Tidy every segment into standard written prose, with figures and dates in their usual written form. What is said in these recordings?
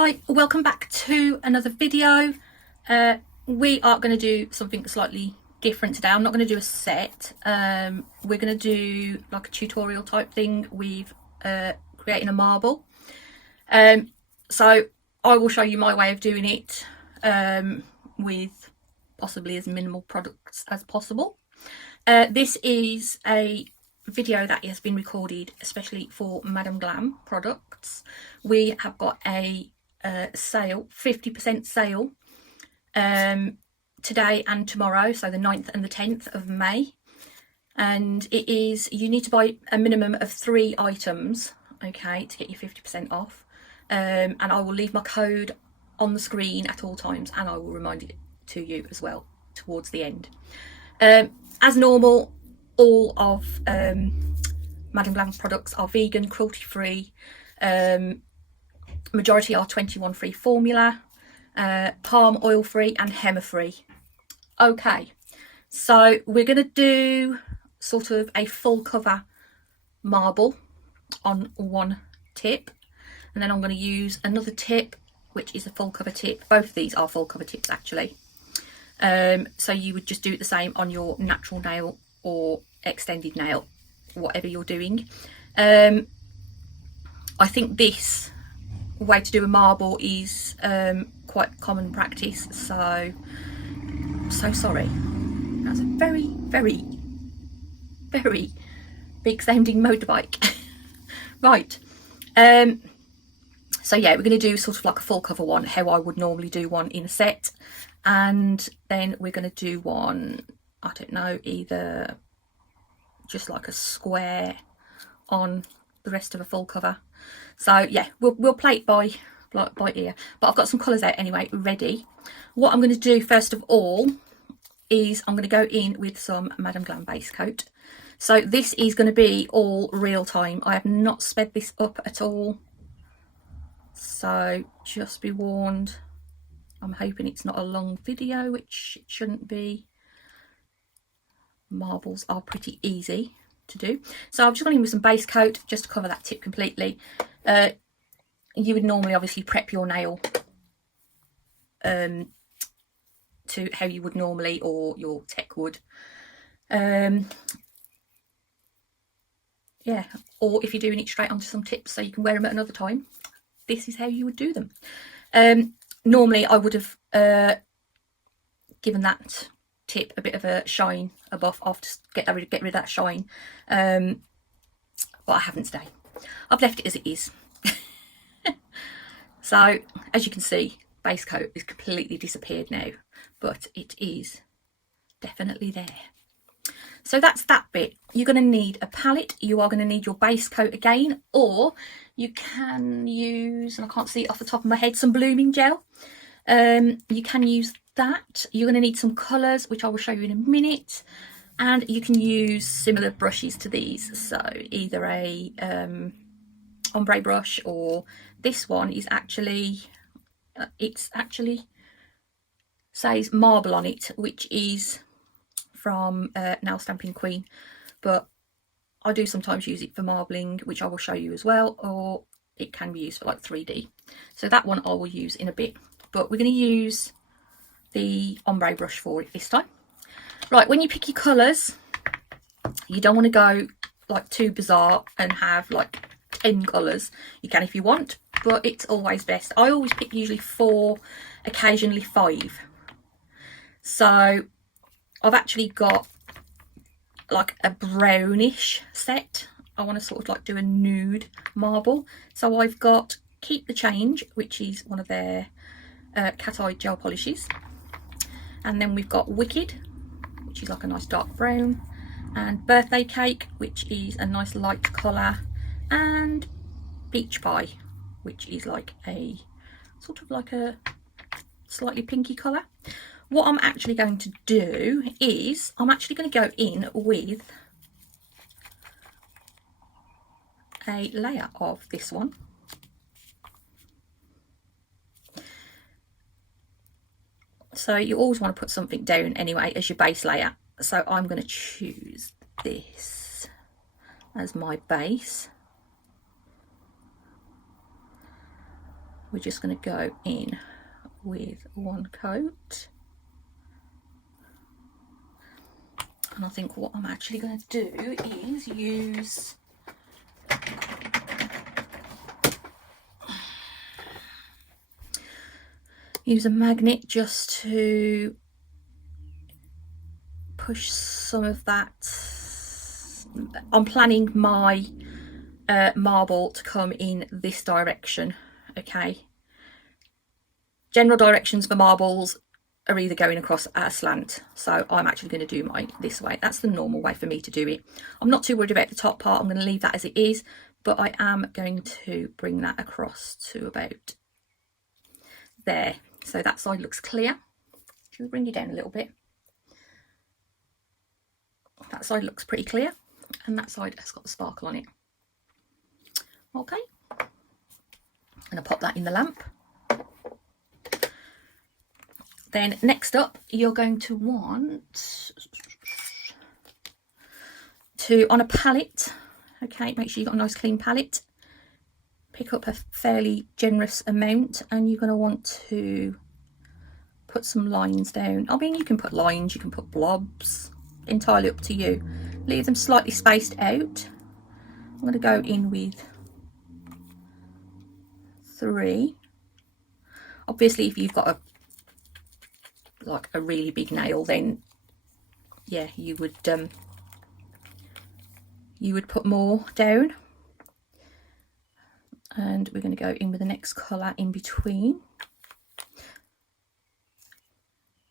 Hi, welcome back to another video. We are going to do something slightly different today. I'm not going to do a set. We're going to do like a tutorial type thing with creating a marble. So I will show you my way of doing it with possibly as minimal products as possible. This is a video that has been recorded especially for Madam Glam products. We have got a sale, 50% sale today and tomorrow, so the 9th and the 10th of May, and it is, you need to buy a minimum of 3 items, okay, to get you 50% off. And I will leave my code on the screen at all times, and I will remind it to you as well towards the end. As normal, all of Madam Glam products are vegan, cruelty free. Majority are 21 free formula, palm oil free and henna free. Okay, so we're going to do sort of a full cover marble on one tip, and then I'm going to use another tip which is a full cover tip. Both of these are full cover tips actually. So you would just do it the same on your natural nail or extended nail, whatever you're doing. I think this way to do a marble is quite common practice, so sorry. That's a very big sounding motorbike. Right, so yeah, we're going to do sort of like a full cover one, how I would normally do one in a set, and then we're going to do one, I don't know, either just like a square on the rest of a full cover. So yeah, we'll play it by ear, but I've got some colours out anyway ready. What I'm going to do first of all is I'm going to go in with some Madam Glam base coat. So this is going to be all real time. I have not sped this up at all, so just be warned. I'm hoping it's not a long video, which it shouldn't be. Marbles are pretty easy to do. So I've just gone in with some base coat just to cover that tip completely. You would normally obviously prep your nail to how you would normally, or your tech would. Yeah, or if you're doing it straight onto some tips so you can wear them at another time, this is how you would do them. Normally I would have given that tip a bit of a shine, a buff off to get rid of that shine, but I haven't today. I've left it as it is. So as you can see, base coat is completely disappeared now, but it is definitely there. So that's that bit. You're going to need a palette, you are going to need your base coat again, or you can use, and I can't see it off the top of my head, some blooming gel. You can use that. You're going to need some colours, which I will show you in a minute, and you can use similar brushes to these, so either a ombre brush, or this one is actually it's actually says marble on it, which is from Nail Stamping Queen, but I do sometimes use it for marbling, which I will show you as well, or it can be used for like 3D. So that one I will use in a bit, but we're going to use the ombre brush for it this time. Right, when you pick your colours, you don't want to go like too bizarre and have like 10 colours. You can if you want, but it's always best. I always pick usually 4, occasionally 5. So I've actually got like a brownish set. I want to sort of like do a nude marble. So I've got Keep the Change, which is one of their cat eye gel polishes. And then we've got Wicked, which is like a nice dark brown. And Birthday Cake, which is a nice light colour. And Peach Pie, which is like a sort of like a slightly pinky colour. What I'm actually going to do is I'm actually going to go in with a layer of this one. So you always want to put something down anyway as your base layer. So I'm going to choose this as my base. we're just going to go in with one coat. And I think what I'm actually going to do is use a magnet just to push some of that. I'm planning my marble to come in this direction. Okay, general directions for marbles are either going across at a slant, so I'm actually going to do mine this way. That's the normal way for me to do it. I'm not too worried about the top part. I'm going to leave that as it is, but I am going to bring that across to about there, so that side looks clear. Should we bring you down a little bit? That side looks pretty clear, and that side has got the sparkle on it. Okay, I'm going to pop that in the lamp. Then next up, you're going to want to, on a palette, okay, make sure you've got a nice clean palette, pick up a fairly generous amount, and you're going to want to put some lines down. I mean, you can put lines, you can put blobs, entirely up to you. Leave them slightly spaced out. I'm going to go in with 3. Obviously, if you've got a really big nail, then yeah, you would put more down. And we're going to go in with the next colour in between.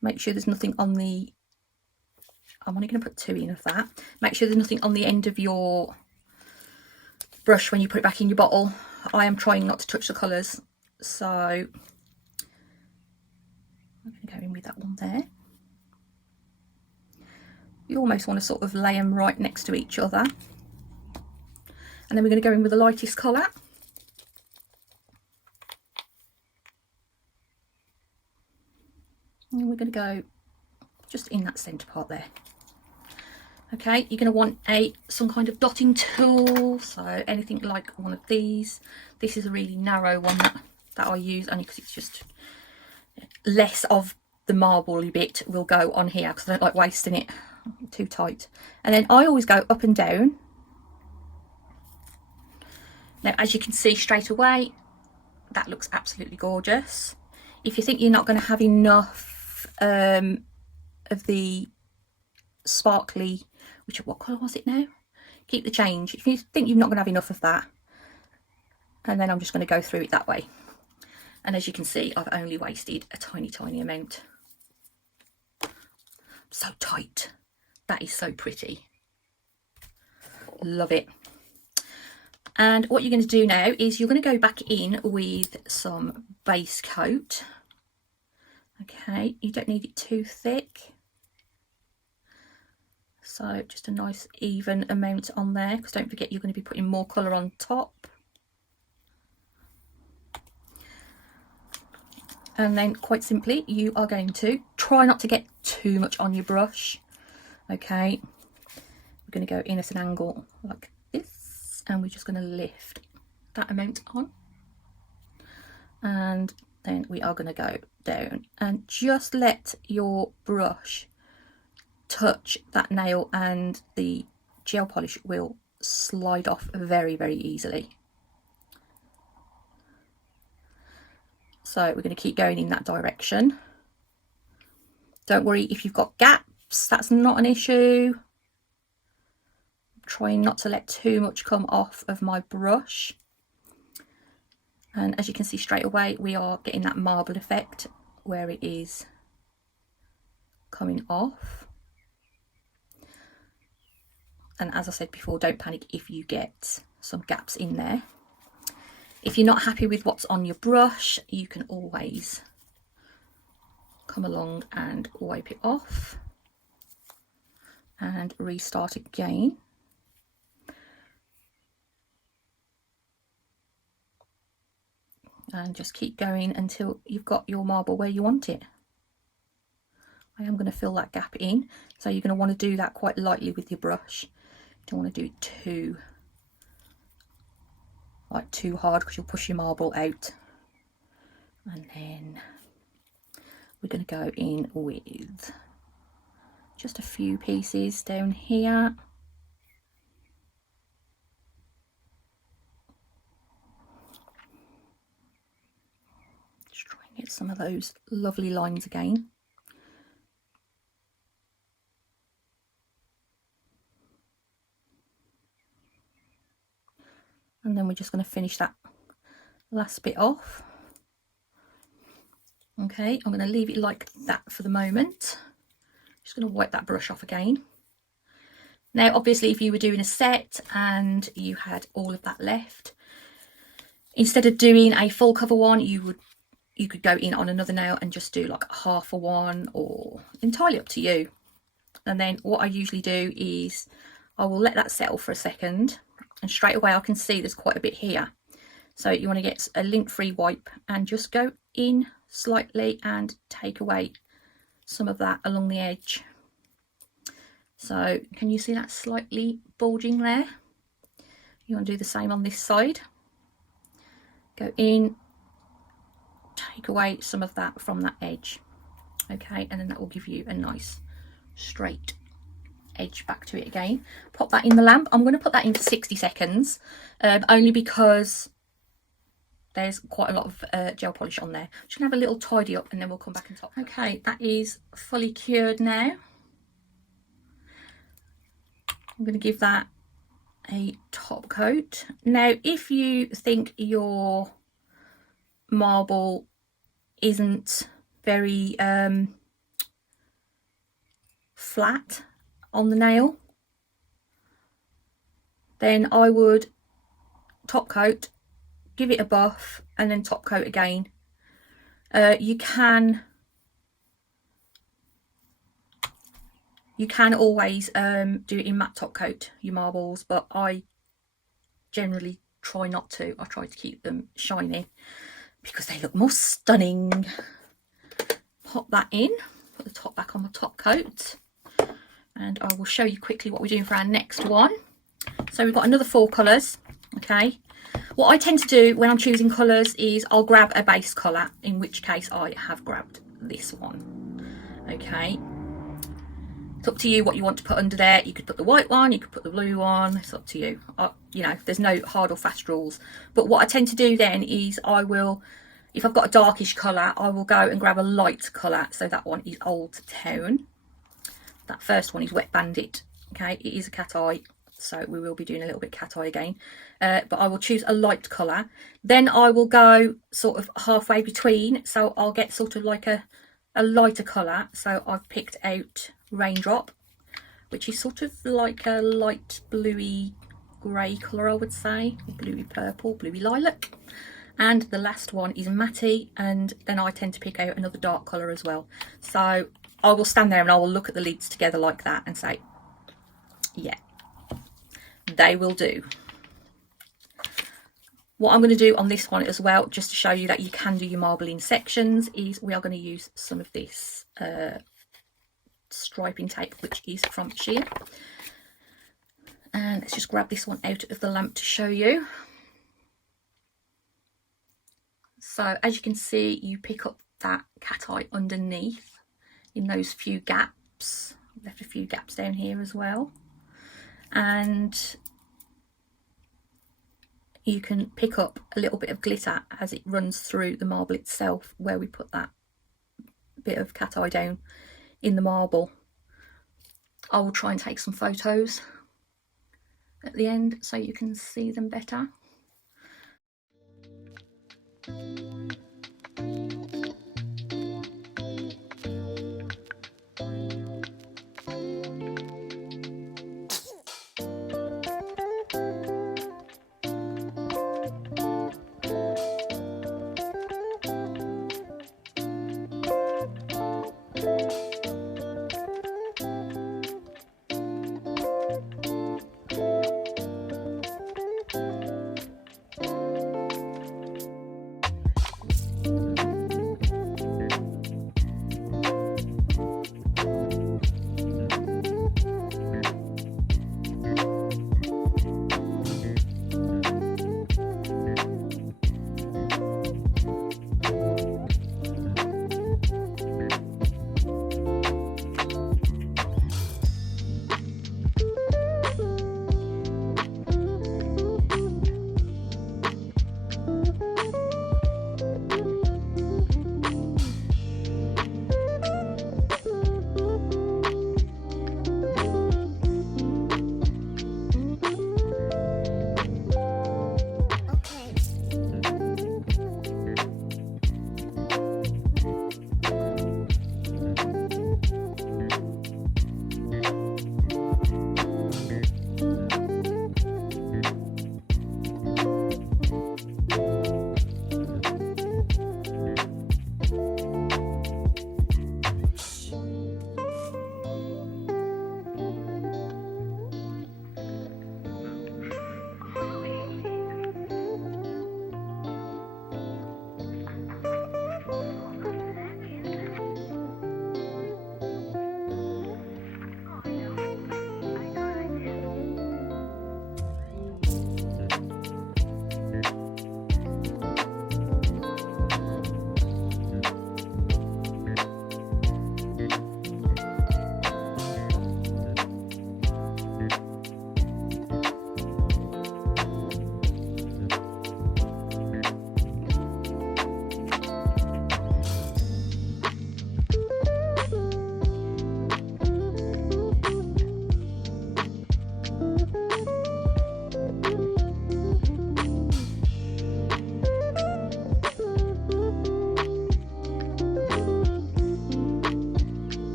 Make sure there's nothing on the, I'm only going to put 2 in of that. Make sure there's nothing on the end of your brush when you put it back in your bottle. I am trying not to touch the colours, so I'm going to go in with that one there. You almost want to sort of lay them right next to each other. And then we're going to go in with the lightest colour. And we're going to go just in that centre part there. Okay, you're going to want some kind of dotting tool, so anything like one of these. This is a really narrow one that I use, only because it's just less of the marbly bit will go on here, because I don't like wasting it too tight. And then I always go up and down. Now, as you can see straight away, that looks absolutely gorgeous. If you think you're not going to have enough of the sparkly, what colour was it now? Keep the change. If you think you're not going to have enough of that, and then I'm just going to go through it that way. And as you can see, I've only wasted a tiny amount. So tight. That is so pretty. Love it. And what you're going to do now is you're going to go back in with some base coat. Okay, you don't need it too thick. So just a nice even amount on there, because don't forget you're going to be putting more colour on top. And then quite simply, you are going to try not to get too much on your brush. Okay, we're going to go in at an angle like this, and we're just going to lift that amount on. And then we are going to go down and just let your brush touch that nail, and the gel polish will slide off very easily. So we're going to keep going in that direction. Don't worry if you've got gaps, that's not an issue. I'm trying not to let too much come off of my brush. And as you can see straight away, we are getting that marble effect where it is coming off. And as I said before, don't panic if you get some gaps in there. If you're not happy with what's on your brush, you can always come along and wipe it off and restart again. And just keep going until you've got your marble where you want it. I am going to fill that gap in, so you're going to want to do that quite lightly with your brush. You don't want to do it too hard, because you'll push your marble out. And then we're going to go in with just a few pieces down here. Just try and get some of those lovely lines again. And then we're just going to finish that last bit off. Okay, I'm going to leave it like that for the moment. Just going to wipe that brush off again. Now obviously if you were doing a set and you had all of that left, instead of doing a full cover one, you could go in on another nail and just do like half a one, or entirely up to you. And then what I usually do is I will let that settle for a second, and straight away I can see there's quite a bit here. So you want to get a lint-free wipe and just go in slightly and take away some of that along the edge. So can you see that slightly bulging there? You want to do the same on this side. Go in, take away some of that from that edge. Okay, and then that will give you a nice straight edge back to it again. Pop that in the lamp. I'm going to put that in for 60 seconds, only because there's quite a lot of gel polish on there. Just gonna have a little tidy up and then we'll come back and top. Okay, that is fully cured now. I'm going to give that a top coat. Now if you think your marble isn't very flat on the nail, then I would top coat, give it a buff, and then top coat again. You can always do it in matte top coat your marbles, but I generally try not to. I try to keep them shiny because they look more stunning. Pop that in, put the top back on the top coat, and I will show you quickly what we're doing for our next one. So we've got another 4 colours. Okay, what I tend to do when I'm choosing colours is I'll grab a base colour, in which case I have grabbed this one. Okay, it's up to you what you want to put under there. You could put the white one, you could put the blue one, it's up to you. You know, there's no hard or fast rules. But what I tend to do then is I will, if I've got a darkish colour, I will go and grab a light colour. So that one is Old Town. That first one is Wet Bandit. Okay, it is a cat eye, so we will be doing a little bit cat eye again. But I will choose a light colour. Then I will go sort of halfway between, so I'll get sort of like a lighter colour. So I've picked out Raindrop, which is sort of like a light bluey grey colour, I would say, bluey purple, bluey lilac. And the last one is Matty, and then I tend to pick out another dark colour as well. So I will stand there and I will look at the lids together like that and say, yeah, they will do. What I'm going to do on this one as well, just to show you that you can do your marble in sections, is we are going to use some of this striping tape, which is from Sheer. And let's just grab this one out of the lamp to show you. So as you can see, you pick up that cat eye underneath in those few gaps. I've left a few gaps down here as well. And you can pick up a little bit of glitter as it runs through the marble itself, where we put that bit of cat eye down in the marble. I will try and take some photos at the end so you can see them better.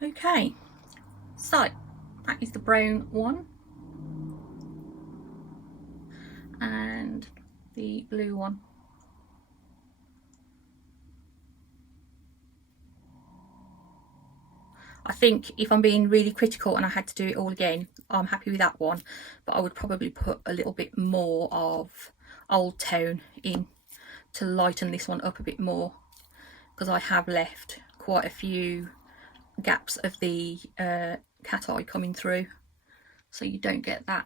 Okay, so that is the brown one, and the blue one. I think if I'm being really critical and I had to do it all again, I'm happy with that one, but I would probably put a little bit more of Old Town in to lighten this one up a bit more, because I have left quite a few gaps of the cat eye coming through, so you don't get that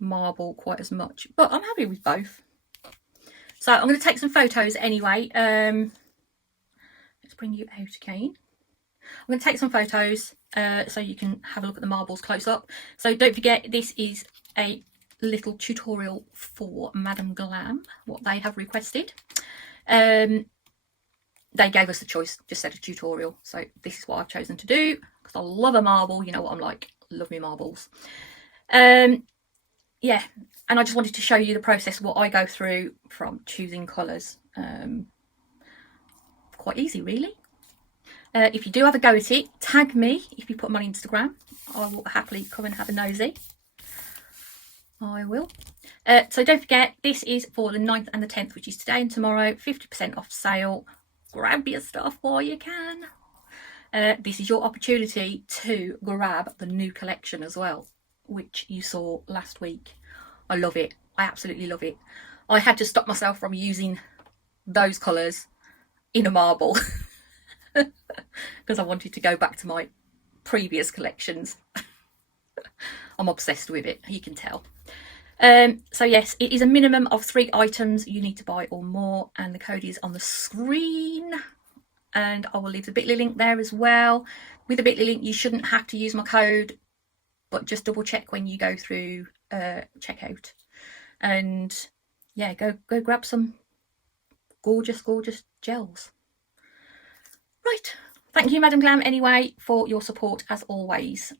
marble quite as much, but I'm happy with both. So I'm going to take some photos anyway. Let's bring you out again. I'm going to take some photos so you can have a look at the marbles close up. So don't forget, this is a little tutorial for Madame Glam, what they have requested. They gave us a choice, just said a tutorial, so this is what I've chosen to do, because I love a marble. You know what I'm like, love me marbles. Yeah, and I just wanted to show you the process, what I go through from choosing colours. Quite easy, really. If you do have a go at it, tag me if you put them on Instagram. I will happily come and have a nosy. I will. So don't forget, this is for the 9th and the 10th, which is today and tomorrow. 50% off sale. Grab your stuff while you can. This is your opportunity to grab the new collection as well, which you saw last week. I love it. I absolutely love it. I had to stop myself from using those colours in a marble because I wanted to go back to my previous collections. I'm obsessed with it, you can tell. So yes, it is a minimum of 3 items you need to buy or more, and the code is on the screen, and I will leave the bit.ly link there as well. With the bit.ly link, you shouldn't have to use my code, but just double check when you go through checkout. And yeah, go grab some gorgeous gels. Right, thank you Madame Glam anyway for your support as always,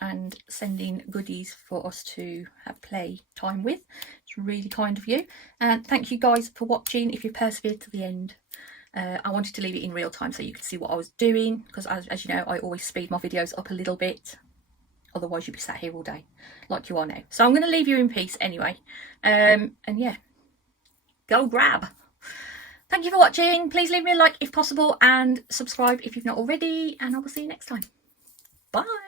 and sending goodies for us to have play time with. It's really kind of you, and thank you guys for watching. If you persevered to the end, I wanted to leave it in real time so you could see what I was doing, because as you know, I always speed my videos up a little bit, otherwise you'd be sat here all day like you are now. So I'm going to leave you in peace anyway, and yeah, go grab. Thank you for watching. Please leave me a like if possible, and subscribe if you've not already, and I will see you next time. Bye.